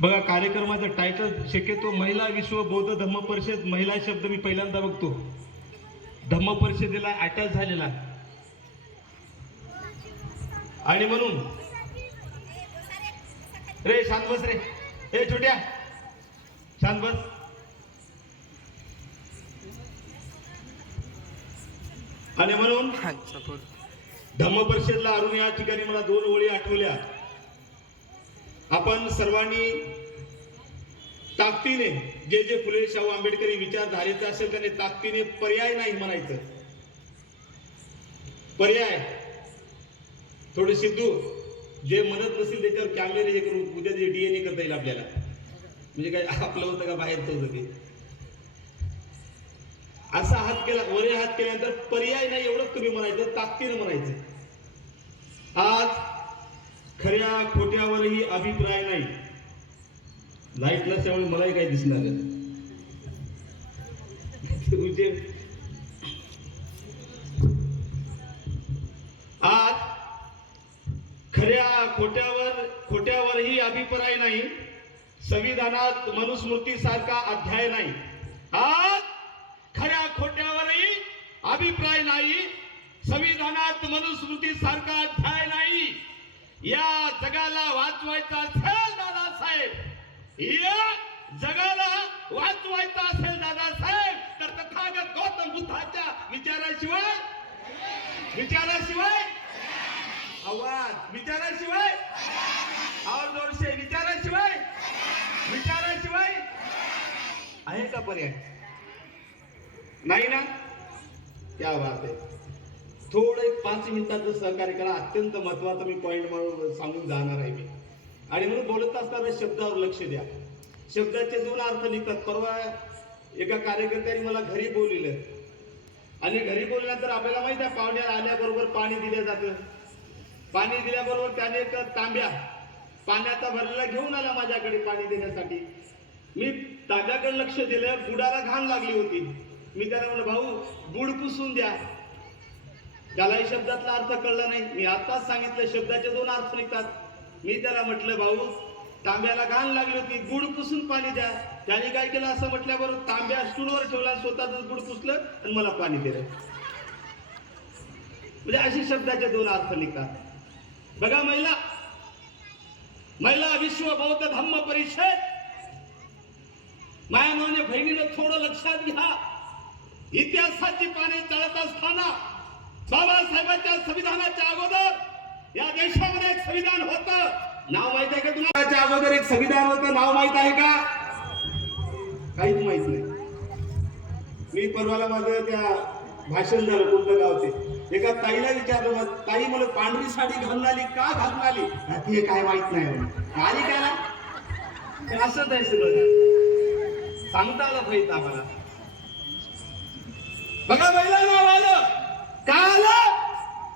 बघा कार्यक्रमाचं टायटल शक्यतो महिला विश्व बौद्ध धम्म परिषद महिला शब्द मी पहिल्यांदा बघतो. धम्म परिषदेला अटॅच झालेला. आणि म्हणून रे शांत बस रे. ए छोट्या शांत बस. आणि म्हणून धम्म परिषदला अरुण या ठिकाणी मला दोन ओळी आठवल्या. आपण सर्वांनी ताकदीने जे जे फुले शाहू आंबेडकरी विचारधारेचं असेल त्याने ताकदीने पर्याय नाही म्हणायचं. पर्याय. थोडे सिद्धू जे म्हणत नसेल त्याच्यावर कॅमेरे हे करून उद्या ते डीएनए करता येईल आपल्याला. म्हणजे काय आपलं होतं का बाहेरचं होतं ते? असा हात केला वरे हात केल्यानंतर पर्याय नाही एवढंच तुम्ही म्हणायचं ताकदीनं म्हणायचं. आज खऱ्या खोट्यावरही अभिप्राय नाही. लाइट नसल्यामुळे मलाही काही दिसणार आज खऱ्या खोट्यावर खोट्यावरही अभिप्राय नाही. संविधानात मनुस्मृती सारखा अध्याय नाही. आज खऱ्या खोट्यावरही अभिप्राय नाही. संविधानात मनुस्मृती सारखा अध्याय या जगाला वाचवायचा असेल दादासाहेब. या जगाला वाचवायचा असेल दादासाहेब. तर तथागत गौतम बुद्धाच्या विचाराशिवाय विचाराशिवाय आवाज विचाराशिवाय आवाज दोनशे विचाराशिवाय विचाराशिवाय आहे का पर्याय? नाही ना? क्या बात आहे. थोडं एक पाच मिनिटाचं सहकार्य करा अत्यंत महत्त्वाचा मी पॉईंट म्हणून सांगून जाणार आहे मी. आणि म्हणून बोलत असताना शब्दावर लक्ष द्या. शब्दाचे दोन अर्थ निघतात. परवा एका कार्यकर्त्याने मला घरी बोललेलं आणि घरी बोलल्यानंतर आपल्याला माहीत आहे पाहुण्या आल्याबरोबर पाणी दिलं जातं. पाणी दिल्याबरोबर त्याने एक तांब्या पाण्याचा भरलेला घेऊन आला माझ्याकडे पाणी देण्यासाठी. मी तांब्याकडे लक्ष दिलं बुडाला घाण लागली होती. मी त्याला म्हणलं भाऊ बुड पुसून द्या. त्यालाही शब्दातला अर्थ कळला नाही. मी आताच सांगितलं शब्दाचे दोन अर्थ निघतात. मी त्याला म्हटलं भाऊ तांब्याला घाण लागली होती गुड पुसून पाणी द्या. त्याने काय केलं? असं म्हटल्याबरोबर तांब्या स्टूलवर ठेवला स्वतःच गुड पुसलं आणि मला पाणी दिलं. म्हणजे असे शब्दाचे दोन अर्थ निघतात. बघा महिला. महिला विश्व बौद्ध धम्म परिषद. मायामाने बहिणीनं थोडं लक्षात घ्या. इतिहासाची पाने तळत असताना बाबासाहेबांच्या संविधानाच्या अगोदर या देशामध्ये एक संविधान होतं. नाव माहीत आहे का तुला? त्याच्या अगोदर एक संविधान होतं. नाव माहीत आहे का? काहीच माहीत नाही. मी परवाला माझं त्या भाषण झालं कोणतं गाव ते. एका ताईला विचारलं ताई मला पांढरी साडी घालून आली का घालून आली? "हा, ते काय माहीत नाही. आली का? ना तर असंच आहे सगळं. सांगता आलं पाहिजे आम्हाला? बघा महिला नाव आलं. का आलं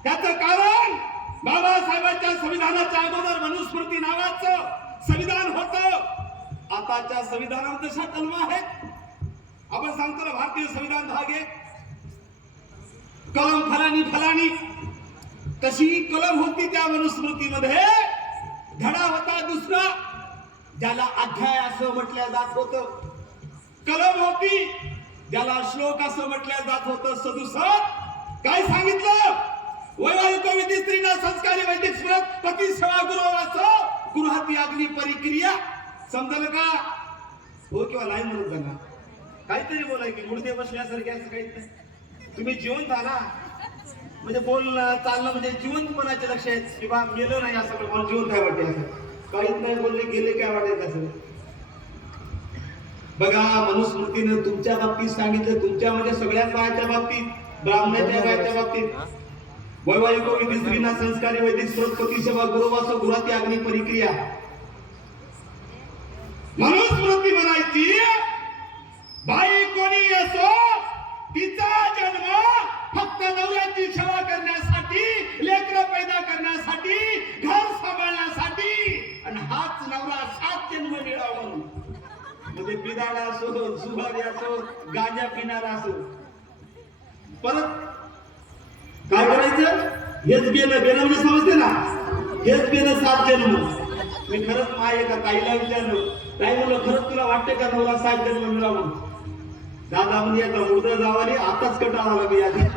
त्याचं कारण बाबासाहेबांच्या संविधानाच्या अगोदर मनुस्मृती नावाचं संविधान होत. आताच्या संविधानात जशा कलमा आहेत. आपण सांगतो ना भारतीय संविधान भाग एक कलम फलानी फलानी. तशी कलम होती त्या मनुस्मृतीमध्ये? धडा होता दुसरा ज्याला अध्याय असं म्हटल्या जात होत. कलम होती ज्याला श्लोक असं म्हटल्या जात होतं सदुसष्ट काय सांगितलं? वैवाहिक विधी स्त्रीना संस्कारी वैदिक स्मृत पती सेवा गुरुवाचो गृहाती अग्नी परिक्रिया. समजलं का? हो किंवा नाही म्हणत जाणार काहीतरी बोलाय की मुडदे बसल्यासारखे असं काहीच नाही. तुम्ही जिवंत आला. म्हणजे बोलणं चालणं म्हणजे जिवंतपणाचे लक्ष आहेत. की बा मेलं नाही असं मला जिवंत काय वाटते असं. काहीच नाही बोलले गेले काय वाटेल असं. बघा मनुस्मृतीनं तुमच्या बाबतीत सांगितलं तुमच्या म्हणजे सगळ्या बायाच्या बाबतीत. ब्राह्मणाच्या बाबतीत? वैवाहिक विधी स्त्रीना संस्कारी वैदिक स्रोतपती सेवा गुरुवास गृहाती अग्नी परिक्रिया. म्हणायची बाई कोणी असो तिचा जन्म फक्त नवऱ्याची सेवा करण्यासाठी लेकर पैदा करण्यासाठी घर सांभाळण्यासाठी आणि हाच नवरा सात जन्म मिळावा म्हणजे पिदाडा असो जुहारी असो गांजा पिणारा असो. परत काय करायचं? हेच गेलं गेलं म्हणजे समजते ना? हेच गेलं सात जन्म. मी खरंच माय एका ताईला विचारलं ताई म्हणलं खरंच तुला वाटते का नवरा सात जन्म मिळाला म्हणून? दादा म्हणजे आता मुर्दा जावाने आताच कटाळा आला आधी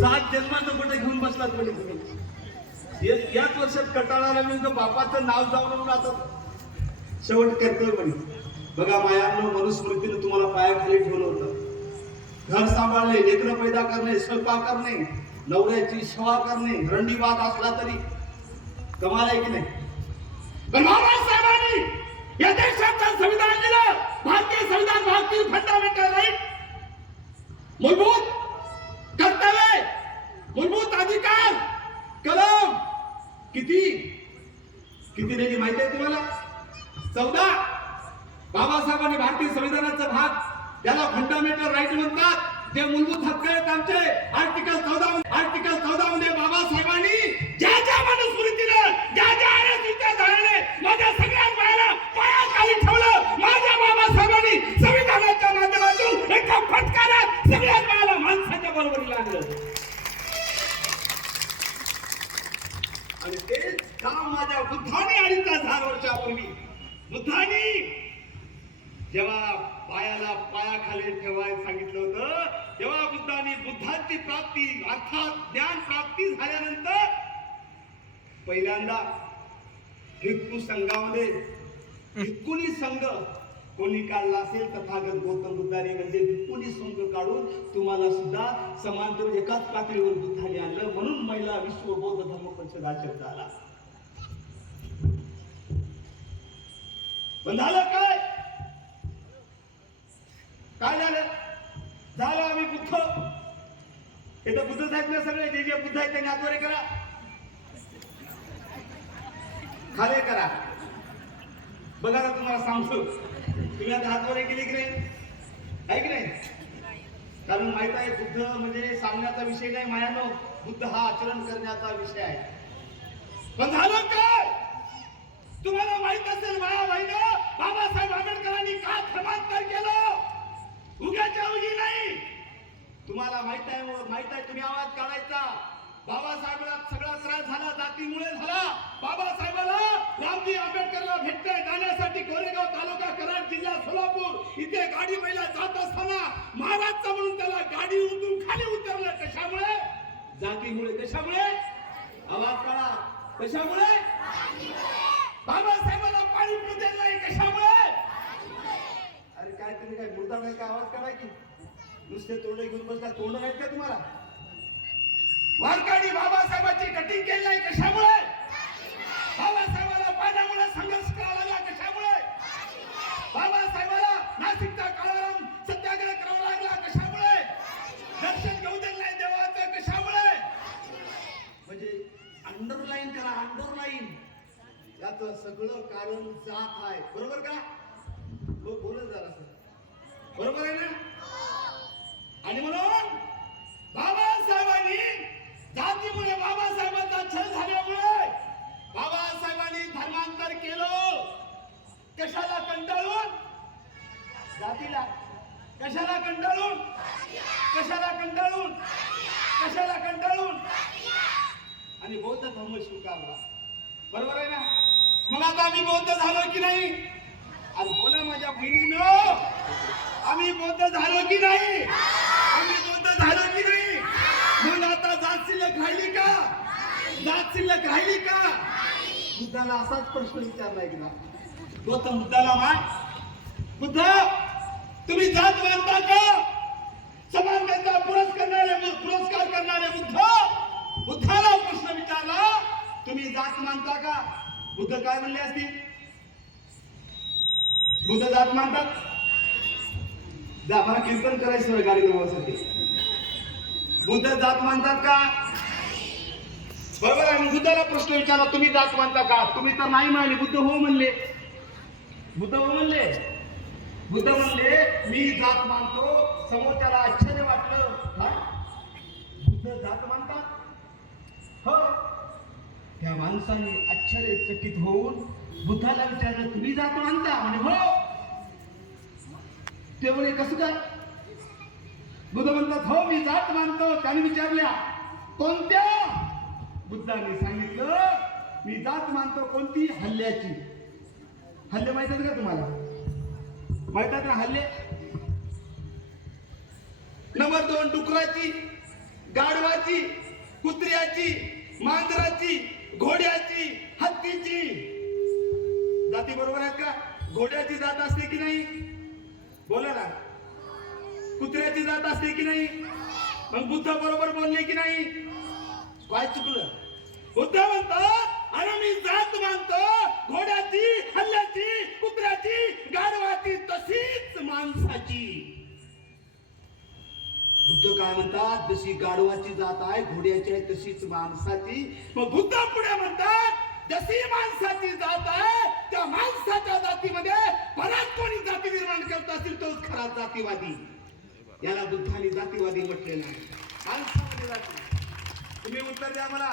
सात जन्माचं कुठे घेऊन बसलात म्हणजे तुम्ही? याच वर्षात कटाळाला मी बापाचं नाव जाऊन म्हणून आता. शेवट करतोय म्हणे. बघा मायानं मनुस्मृतीनं तुम्हाला पायाखाली ठेवलं होतं. घर सांभाळणे लेकरं पैदा करणे स्वयंपाक करणे नवऱ्याची सेवा करणे रंडीवाद असला तरी कमाल आहे की नाही? पण बाबासाहेबांनी या देशाचं संविधान दिलं. भारतीय संविधान भारतीय फंडामेंटल राईट मूलभूत कर्तव्य मूलभूत अधिकार कलम किती? किती नेली माहिती आहे तुम्हाला? चौदा. बाबासाहेबांनी भारतीय संविधानाचा भाग त्याला फंडामेंटल राईट म्हणतात. जे मूलभूत हक्क आहेत आमचे. आर्टिकल चौदा आर्टिकल चौदा मध्ये बाबासाहेबांनी ज्या ज्या मनुस्मृतीनं ज्या ज्या आर्य विचारधारेने माझ्या सगळ्यात पाया काही ठेवलं माझ्या बाबासाहेबांनी संविधानाच्या माध्यमातून एका फटकारात सगळ्यात बाळाला माणसाच्या बरोबरी लागलं. आणि तेच काम माझ्या बुद्धाने अडीच हजार वर्षापूर्वी बुद्धानी जेव्हा पायाला पायाखाली ठेवायला सांगितलं होतं. तेव्हा बुद्धाने बुद्धाची प्राप्ती अर्थात ज्ञान प्राप्ती झाल्यानंतर पहिल्यांदा भिक्खू संघामध्ये भिक्खुनी संघ कोणी काढला असेल तथागत गौतम बुद्धाने म्हणजे भिक्खुनी संघ काढून तुम्हाला सुद्धा समांतर एकाच पातळीवर बुद्धाने आणलं. म्हणून महिला विश्व बौद्ध धर्म परिषद हा शब्द आला. पण झालं काय? काय झालं? झालं आम्ही बुद्ध हे तर बुद्ध साहेब ना सगळे जे जे बुद्ध आहेत त्यांनी आतवरे करा. खाले करा. बघा ना तुम्हाला सांगतो. तुम्ही आता हातवारे केली की नाही? आहे की नाही? कारण माहीत आहे बुद्ध म्हणजे सांगण्याचा विषय नाही मायानो. बुद्ध हा आचरण करण्याचा विषय आहे. पण झालं काय? तुम्हाला माहीत असेल माया बहिण बाबासाहेब आंबेडकरांनी का धर्मांतर केलं? उग्याच्या उगी नाही. तुम्हाला माहीत आहे माहीत आहे तुम्ही आवाज काढायचा. बाबासाहेबाला सगळा त्रास झाला जातीमुळे झाला. बाबासाहेबाला रामजी आंबेडकरला भेटता जाण्यासाठी कोरेगाव तालुका कराड जिल्हा सोलापूर. इथे गाडी पहिला जात असताना महाराजचा म्हणून त्याला गाडी उतरून खाली उतरलं. कशामुळे? जातीमुळे. कशामुळे? आवाज काढा. कशामुळे? बाबासाहेबाला पाणी देत नाही. कशामुळे? काय तुम्ही काय बोलता नाही का आवाज काढा की? नुसते तोंड घेऊन बसला. तोंड नाहीत का तुम्हाला? वारकाडी बाबासाहेबांची कटिंग केली नाही कशामुळे? बाबासाहेबाला पाण्यामुळे संघर्ष करावा लागला कशामुळे? बाबासाहेबाला नाशिकचा काळाराम सत्याग्रह करावा लागला कशामुळे? दर्शन घेऊ देत नाही देवाचं कशामुळे? म्हणजे अंडरलाईन करा अंडरलाईन याच सगळं कारण जात आहे. बरोबर का? बोलत जरा बरोबर आहे ना? आणि म्हणून बाबासाहेबांनी जातीमुळे बाबासाहेबांचा छळ झाल्यामुळे बाबासाहेबांनी धर्मांतर केलं. कशाला कंटाळून? जातीला. कशाला कंटाळून? कशाला कंटाळून? कशाला कंटाळून? आणि बौद्ध धर्म स्वीकारला. बरोबर आहे ना? मग आता आम्ही बौद्ध झालो की नाही? आणि बोला माझ्या बहिणीनं आम्ही बौद्ध झालो की नाही? आम्ही बौद्ध झालो की नाही? मग आता जात शिल्लक राहिली का? जात शिल्लक राहिली का? बुद्धाला असाच प्रश्न विचारला एकदा गौतम बुद्धाला माय बुद्ध तुम्ही जात मानता का? समानतेचा पुरस्कार करणारे पुरस्कार करणारे बुद्ध बुद्धाला प्रश्न विचारला तुम्ही जात मानता का? बुद्ध काय म्हणले असतील? बुद्ध जात मानतात? जा मला कीर्तन करायचं गाडी जवळसाठी बुद्ध जात मानतात का? बरोबर आहे बुद्धाला प्रश्न विचारला तुम्ही जात मानता का? तुम्ही तर नाही म्हणले बुद्ध हो म्हणले. बुद्ध हो म्हणले. बुद्ध म्हणले मी जात मानतो समोरच्याला आश्चर्य वाटलं. बुद्ध जात मानतात? हो. त्या माणसाने आश्चर्यचकित होऊन बुद्धाला विचारलं तुम्ही जात मानता म्हणे हो. ते म्हणे कसं काय? बुद्ध म्हणतात हो मी जात मानतो. त्याने विचारल्या कोणत्या? बुद्धाने सांगितलं मी जात मानतो कोणती? हल्ल्याची. हल्ले माहीत आहेत का तुम्हाला? माहीत आहेत ना हल्ले? नंबर दोन डुकराची गाढवाची कुत्र्याची मांजराची घोड्याची हत्तीची. जाती बरोबर आहेत का? घोड्याची जात असते की नाही? बोला ना. कुत्र्याची जात असते की नाही? मग बुद्ध बरोबर बोलले की नाही? काय चुकलं. बुद्ध म्हणतो अरे मी जात मानतो. घोड्याची हल्ल्याची कुत्र्याची गाढवाची तशीच माणसाची. बुद्ध काय म्हणतात? जशी गाढवाची जात आहे घोड्याची आहे तशीच माणसाची. मग बुद्ध पुढे म्हणतात जशी माणसाची जात आहे त्या माणसाच्या जातीमध्ये परत कोणी जाती निर्माण करत असेल तोच खरा जातीवादी. याला बुद्धाने जातीवादी म्हटले आहे माणसामध्ये जाती. तुम्ही उत्तर द्या मला.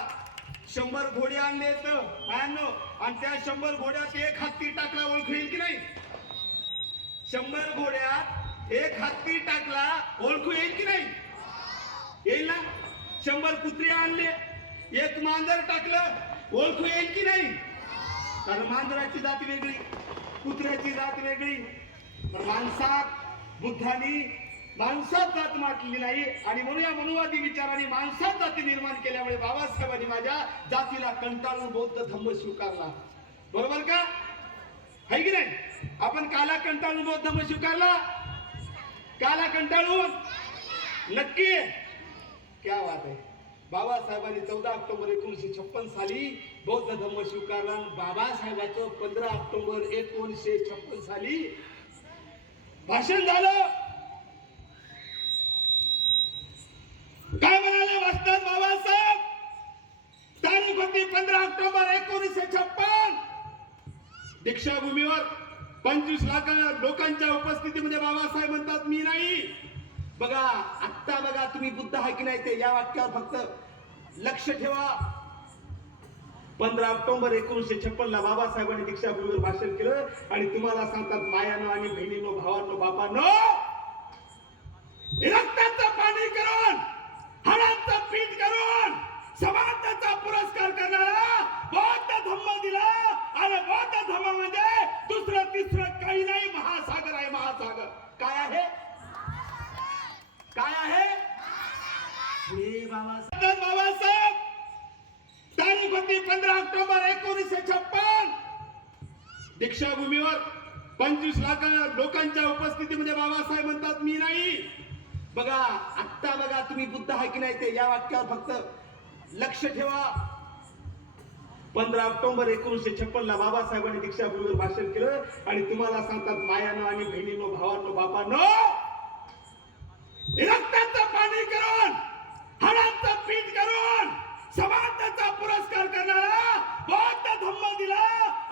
शंभर घोडे आणले आहेत आणि त्या शंभर घोड्यात एक हत्ती टाकला ओळखू येईल की नाही? शंभर घोड्यात एक हत्ती टाकला ओळखू येईल की नाही? येईल ना? शंभर कुत्रे आणले एक मांजर टाकलं ओळखू येईल की नाही? कारण मांजराची जात वेगळी कुत्र्याची जात वेगळी. पण माणसात बुद्धानी माणसात जात माटली नाही. आणि म्हणून या मनुवादी विचाराने माणसात जाती निर्माण केल्यामुळे बाबासाहेबांनी माझ्या जातीला कंटाळून बौद्ध धम्म स्वीकारला. बरोबर का? है की नाही? आपण काला कंटाळून बौद्ध धम्म स्वीकारला? काला कंटाळून? नक्की? क्या बात आहे. बाबासाहेबांनी चौदा ऑक्टोबर एकोणीसशे छप्पन साली बौद्ध धम्म स्वीकारला. बाबासाहेबांचं पंधरा ऑक्टोबर एकोणीसशे छप्पन साली भाषण झालं. काय म्हणाले वाचतात बाबासाहेब? तारीख होती पंधरा ऑक्टोबर एकोणीसशे छप्पन. दीक्षाभूमीवर पंचवीस लाख लोकांच्या उपस्थितीमध्ये बाबासाहेब म्हणतात मी नाही. बघा आत्ता बघा तुम्ही बुद्ध आहे की नाही ते या वाक्यावर फक्त लक्ष ठेवा. पंधरा ऑक्टोबर एकोणीसशे छप्पन ला बाबासाहेबांनी दीक्षाभूमीवर भाषण केलं आणि तुम्हाला सांगतात मायानो आणि बहिणीनो भावांनो बापानो रक्ताचं पाणी करून हाडाचं पीठ करून समानतेचा पुरस्कार करणारा बौद्ध धम्म दिला आणि बौद्ध धम्म म्हणजे दुसरं तिसरं काही नाही महासागर आहे महासागर. काय आहे? काय आहे? हे बाबासाहेब बाबासाहेब! तारीख होती पंधरा ऑक्टोबर एकोणीसशे छप्पन. दीक्षाभूमीवर पंचवीस लाख लोकांच्या उपस्थितीमध्ये बाबासाहेब म्हणतात मी नाही. बघा आत्ता बघा तुम्ही बुद्ध आहे की नाही ते या वाक्यावर फक्त लक्ष ठेवा. पंधरा ऑक्टोबर एकोणीसशे छप्पन ला बाबासाहेबांनी दीक्षाभूमीवर भाषण केलं आणि तुम्हाला सांगतात मायानो आणि बहिणीनो भावांनो बापानो रक्ताचं पाणी करून हाडांचं पीठ करून समानतेचा पुरस्कार करणारा बौद्ध धम्म दिला.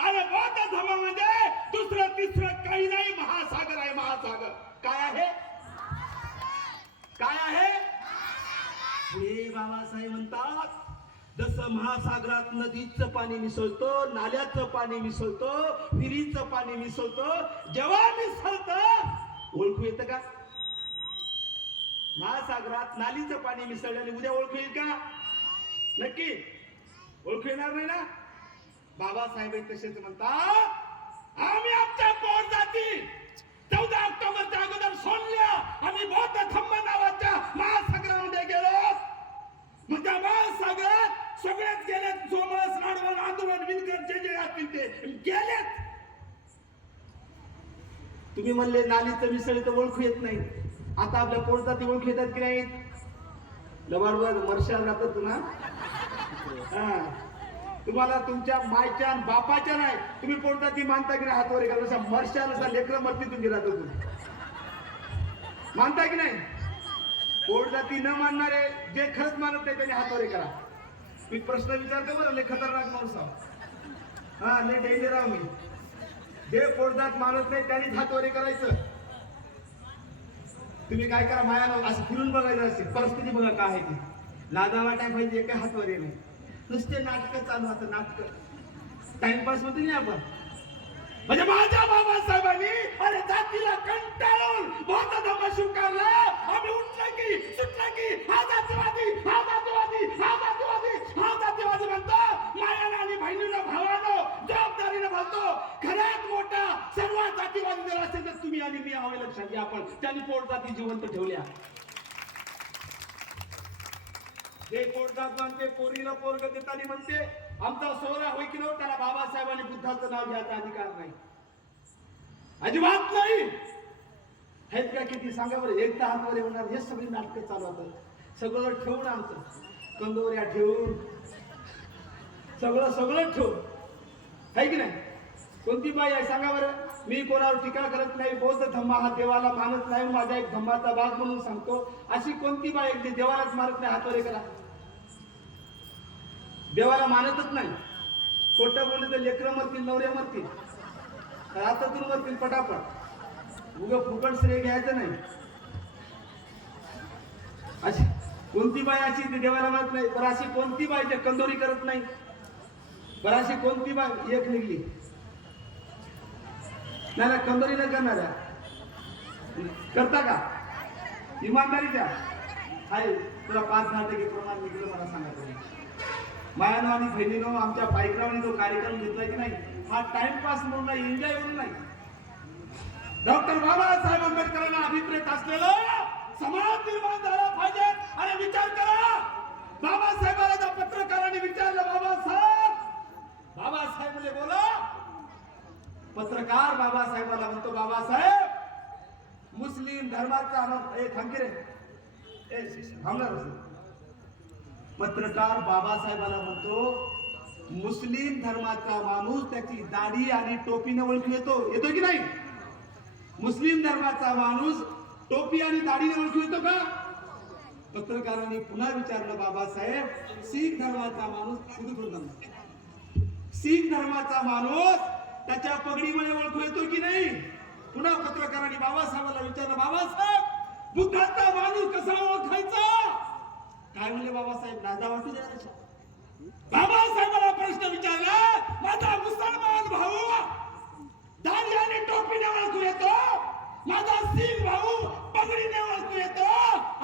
आणि बौद्ध धम्म म्हणजे दुसरं तिसरं काही नाही महासागर आहे महासागर. काय आहे? काय आहे? हे बाबासाहेब म्हणतात जसं महासागरात नदीचं पाणी मिसळतो नाल्याचं पाणी मिसळतो विहिरीचं पाणी मिसळतो जेव्हा मिसळत ओळखू येतं का? महासागरात नालीचं पाणी मिसळल्याने उद्या ओळखू येईल का? नक्की. ओळखू येणार नाही ना? बाबासाहेब तसेच म्हणतात आम्ही आमच्या पोट जाती. चौदा ऑक्टोबरच्या अगोदर सोडल्या आम्ही बौद्ध थंब नावाच्या महासागरामध्ये गेलो मग त्या महासागरात सगळेच गेले सोमस नाडवण आंदोलन विनकर जे जे असतील ते गेलेत. तुम्ही म्हणले नालीचं मिसळ तर ओळखू येत नाही. आता आपल्या पोटजाती ओळखू येतात की नाहीत लबाडवर मरशाल जातात ना? हा. तुम्हाला तुमच्या मायच्या आणि बापाच्या नाही तुम्ही पोटजाती मानता की नाही हातवर एका जसा मरशाल असा लेकरं मरती तुम्ही राहतो तुम्ही. मानता की नाही? पोटजाती न मानणारे जे खरंच मानत नाही त्यांनी हातवारे करा. मी प्रश्न विचारतो बरं लय खतरनाक माणूस आहो. हा लय डेंजर आहो मी. जे पोटजात मानत नाही त्यांनीच हातवरे करायचं. तुम्ही काय करा मायानं असं फिरून बघायचं असेल परिस्थिती बघा काय आहे ती. लादा वाटाय पाहिजे काय हातवर नाही नुसते नाटकं चालू होतं नाटकं. टाइमपास होते नाही आपण? म्हणजे माझ्या बाबासाहेबांनी अरे जातीला कंटाळून बौद्ध धर्म स्वीकारला आम्ही उठलं की सुटलं की हा जातीवादी हा जातीवादी हा जातीवादी हा जातीवादी म्हणतो मायाला आणि बहिणीला भावानो जबाबदारीने बोलतो. खऱ्यात मोठा सर्वात जातीवादी जर असेल तर तुम्ही आणि मी आवे लक्षात घ्या आपण. त्यांनी पोट जाती जिवंत ठेवल्या. जे पोटजात म्हणते पोरीला पोरग देताना म्हणते आमचा सोहरा होय की नव्हता त्याला बाबासाहेबांनी बुद्धाचं नाव घ्यायचा अधिकार नाही. अजिबात नाही. आहेत का किती? सांगा बरं. एक तर हातवर होणार हे सगळी नाटकं चालू सगळं ठेवून आमचं. कंदोऱ्या ठेवून. सगळं सगळं ठेवून. आहे की नाही? कोणती बाई आहे? सांगा बरं. मी कोणावर टीका करत नाही बौद्ध धम्मा हा देवाला मानत नाही. माझा एक धम्माचा भाग म्हणून सांगतो. अशी कोणती बाई आहे? देवालाच मानत नाही हातवर करा. देवाला मानतच नाही. खोटं बोलले तर लेकरं मरतील नवऱ्या मरतील. रातातून मरतील पटापट. उग फुकट श्रेय घ्यायचं नाही. अशी कोणती बाई अशी ती देवाला मानत नाही पण अशी कोणती बाई ते कंदोरी करत नाही? बरं अशी कोणती बाई एक निघली? नाही नाही कंदोरी नाही करणाऱ्या करता का? इमानदारी द्या आहे तुला पाच दहा टक्के प्रमाण निघलं मला सांगायचं मायानो आणि बहिणीनो आमच्या बाईकरावनी जो कार्यक्रम घेतलाय की नाही हा टाइमपास म्हणून नाही एन्जॉय म्हणून नाही. डॉक्टर बाबासाहेब आंबेडकरांना अभिप्रेत असलेलं समाज निर्माण झाला पाहिजे. आणि विचार करा. बाबासाहेबाला त्या पत्रकारांनी विचारलं बाबासाहेब बाबासाहेब बोला. पत्रकार बाबासाहेबाला म्हणतो बाबासाहेब मुस्लिम धर्माचा आनंद ए थांबकी रे. थांबणार पत्रकार बाबासाहेबाला म्हणतो मुस्लिम धर्माचा माणूस त्याची दाढी आणि टोपीने ओळखू येतो येतो की नाही? मुस्लिम धर्माचा माणूस टोपी आणि दाढीने ओळखू येतो का? पत्रकारांनी पुन्हा विचारलं बाबासाहेब शीख धर्माचा माणूस सुरू शीख धर्माचा माणूस त्याच्या पगडीमुळे ओळखू येतो की नाही? पुन्हा पत्रकारांनी बाबासाहेबाला विचारलं बाबासाहेब बुद्धाचा माणूस कसा ओळखायचा? काय म्हणले बाबासाहेब? राजा वाटू द्या बाबासाहेबाला प्रश्न विचारला माझा मुसलमान भाऊ दाढी आणि टोपीने ओळखू येतो. माझा सिंग भाऊ पगडीने ओळखू येतो.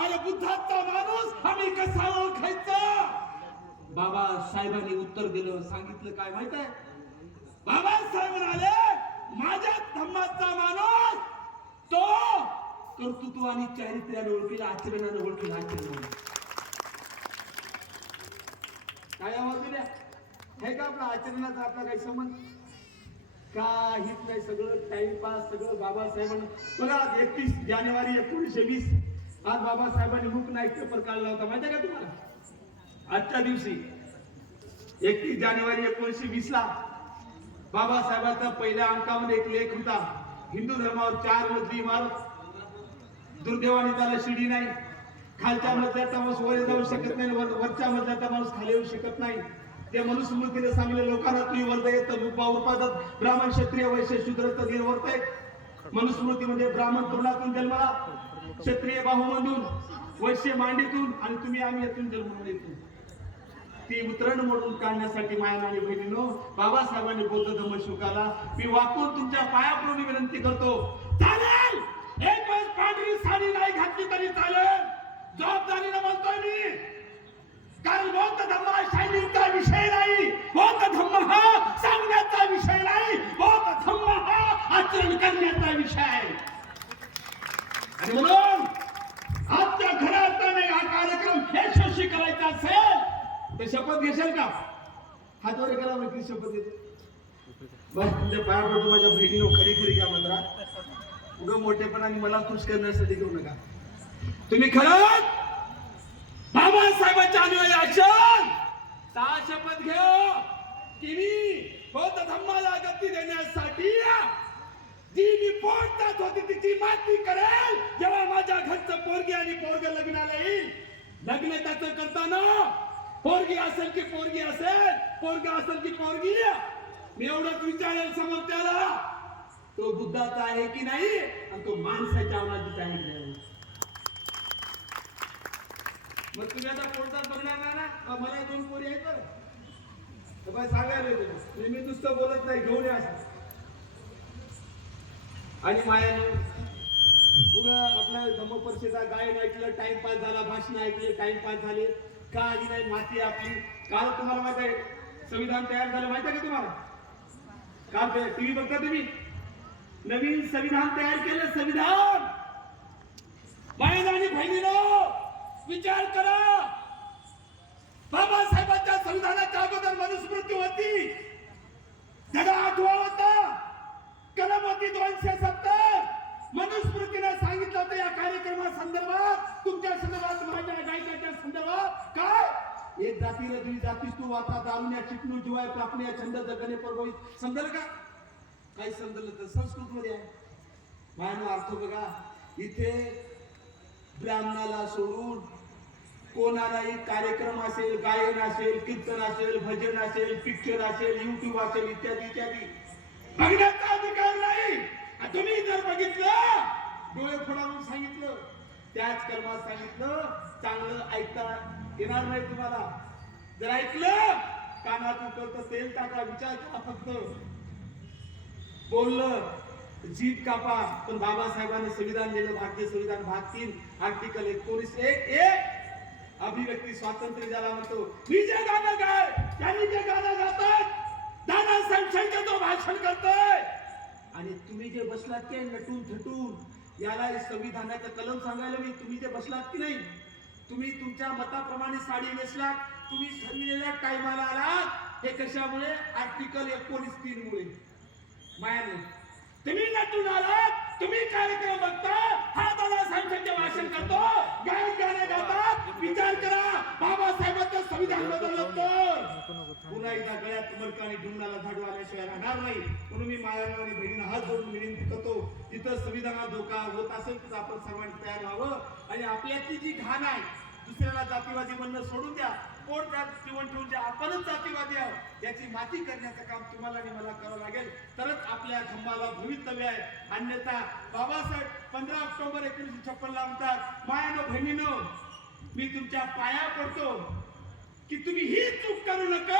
अरे बुद्धाचा माणूस आम्ही कसा ओळखायचा? बाबा साहेबांनी उत्तर दिलं. सांगितलं काय माहीत आहे? बाबासाहेब म्हणाले माझ्या धम्माचा माणूस तो कर्तृत्व आणि चारित्र्याने ओळखीला आचरणाने ओळखीला आचरण काय आवाज दिल्या हे का आपला आचरणाचा आपला काही संबंध? काहीच नाही सगळं टाइमपास सगळं बाबासाहेबांना बघा आज एकतीस जानेवारी एकोणीसशे वीस. आज बाबासाहेबांनी मुख नाईक पेपर काढला होता. माहिती आहे का तुम्हाला? आजच्या दिवशी एकतीस जानेवारी एकोणीसशे वीस ला बाबासाहेबांचा पहिल्या अंकामध्ये एक लेख होता. हिंदू धर्मावर चार मजली इमारत. दुर्दैवाने त्याला शिडी नाही. खालच्या मधल्याचा माणूस वर जाऊ शकत नाही वरच्या मधल्याचा माणूस खाली येऊ शकत नाही. ते मनुस्मृतीने सांगले लोकांना तुम्ही वर्ध येत उपादत ब्राह्मण क्षत्रिय वैश्य शूद्र तगीर वर्तय मनुस्मृती म्हणजे ब्राह्मण तरुणातून जन्माला क्षत्रिय बाहुमधून वैश्य मांडीतून आणि तुम्ही आम्ही यातून जन्मून येतो. ती उतरण मोडून काढण्यासाठी माया आणि बहिणीनो बाबासाहेबांनी बौद्ध धम्म शुकाला मी वाकून तुमच्या पायापडून विनंती करतो चालेल! एक वेळेस पांढरी साडी नाही घातली तरी चालेल. जबाबदारीनं म्हणतोय मी. कारण बौद्ध धम्म हा विषय नाही. बौद्ध धम्म हा सांगण्याचा विषय नाही. बौद्ध धम्म हा आचरण करण्याचा विषय आहे. आणि म्हणून आजच्या घरात हा कार्यक्रम यशस्वी करायचा असेल तर शपथ घेशाल का? हातवर एकाला म्हणजे शपथ घेतो बस तुमच्या पाया पडतो माझ्या बहिणीनो खरी खरी घ्या मंत्रा. उगं मोठेपणाने मला खुश करण्यासाठी घेऊ नका. तुम्ही खरंच बाबासाहेबांच्या अनुयायी असाल ता शपथ घेऊ. की मी बौद्ध धम्माला गती देण्यासाठी जी मी पोट जात होती तिची माती करेल. जेव्हा माझ्या घरचं पोरगी आणि पोरग लग्नाला येईल लग्न त्याचं करताना पोरगी असेल की पोरगी असेल पोरग असेल की पोरगी मी एवढंच विचारेल समोर त्याला तो बुद्धाचा आहे की नाही? आणि तो माणसाच्या आवाजीचा आहे मग तुम्ही आता पोटात बघणार नाही ना मला दोन पोरी आहेत बरं. तर बाय सांगायला येतो मी नुसतं बोलत नाही घेऊन या आणि मायानं उगा आपल्या धम्मपरिषदा गायन ऐकलं टाइमपास झाला भाषण ऐकले टाइमपास झाले. का आली नाही माती आपली? काल तुम्हाला माहीत आहे संविधान तयार झालं माहिती आहे का तुम्हाला? काल टीव्ही बघता तुम्ही? नवीन संविधान तयार केलं संविधान! बाहेर आणि बहिणीनो! विचार करा. बाबासाहेबांच्या संविधानाच्या अगोदर मनुस्मृती होती. त्याला आठवा होता. कलम होती दोनशे सत्तर. मनुस्मृतीने सांगितलं होतं या कार्यक्रमासंदर्भात. तुमच्या संदर्भात माझ्या गायकाच्या संदर्भात. काय? एक जातीला दुई जातीस तू वाता दामण्या चिटणू जिवाय पापण्या छंद जगणे परभवित समजलं का? काही समजलं तर संस्कृत मध्ये आहे अर्थ बघा इथे ब्राह्मणाला सोडून कोणालाही कार्यक्रम असेल गायन असेल कीर्तन असेल भजन असेल पिक्चर असेल युट्यूब असेल इत्यादी इत्यादी. बघण्याचा अधिकार नाही. तुम्ही जर बघितलं डोळे फोडावून सांगितलं त्याच कर्मात सांगितलं चांगलं ऐकता येणार नाही तुम्हाला. जर ऐकलं कानात उकळतं तेल टाका विचार करा फक्त. बोललं जीत कापा. पण बाबासाहेबांनी संविधान दिलं भारतीय संविधान भाग तीन आर्टिकल एकोणीस एक एक अभिव्यक्ती स्वातंत्र्य ज्याला म्हणतो मी जे गाणं गाय त्यांनी जे गाणं गातात दादा शेळके तो भाषण करतोय. आणि तुम्ही जे बसलात की नटून थटून याला संविधानाचं कलम सांगायला मी तुम्ही जे बसलात की नाही तुम्ही तुमच्या मताप्रमाणे साडी नेसलात तुम्ही ठरलेल्या टायमाला आलात हे कशामुळे? आर्टिकल एकोणीस तीन मुळे. मायाने तुम्ही नटून आलात तुम्ही कार्यक्रम बघता हा दादा गळ्यात मडकाने ढुंगणाला झाडू आल्याशिवाय राहणार नाही. म्हणून मी मायानं आणि बहिणीनं हात जोडून विनंती करतो जिथं संविधानात धोका होत असेल तर आपण सर्वांनी तयार व्हावं. आणि आपल्यातली जी घाण आहे दुसऱ्याला जातीवादी म्हणणं सोडून द्या. कोण त्यात जीवन ठेवून जे आपणच जातीवादी आहोत. याची माती करण्याचं काम तुम्हाला आणि मला करावं लागेल. तरच आपल्या धम्माला भवितव्य आहे. अन्यथा बाबासाहेब पंधरा ऑक्टोबर एकोणीसशे छप्पनला म्हणतात मायानं बहिणीनं मी तुमच्या पाया पडतो. की तुम्ही ही चूक करू नका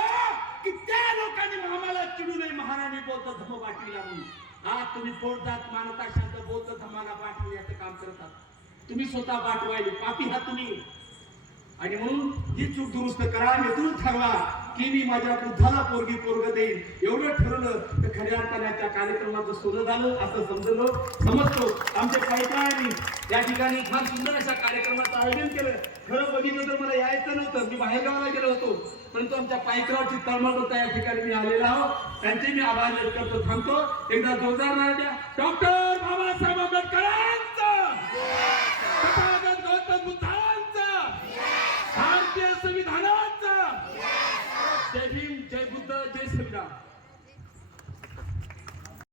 की त्या लोकांनी आम्हाला चिडू नये महाराणी बौद्ध धम्म वाटली म्हणून. आज तुम्ही पोटदात मानता शांत बौद्ध धम्माला पाठवून याचं काम करतात तुम्ही स्वतः पाठवायले पापी हा तुम्ही. आणि म्हणून ही चूक दुरुस्त करा येथून ठरवा. की मी माझ्या बुद्धाला पोरगी पोरग देईल एवढं ठरवलं तर खऱ्या अर्थाने त्या कार्यक्रमाचं सोनं झालं असं समजलं. समजतो आमच्या पायकरांनी या ठिकाणी फार सुंदर अशा कार्यक्रमाचं आयोजन केलं. खरं बघितलं तर मला यायचं नव्हतं. मी बाहेरगावाला गेलो होतो. परंतु आमच्या पायकरावरची तळमळ होता या ठिकाणी मी आलेला आहो त्यांचे मी आभार व्यक्त करतो थांबतो. एकदा जोरदार नारा द्या. डॉक्टर बाबासाहेब आंबेडकरांचं!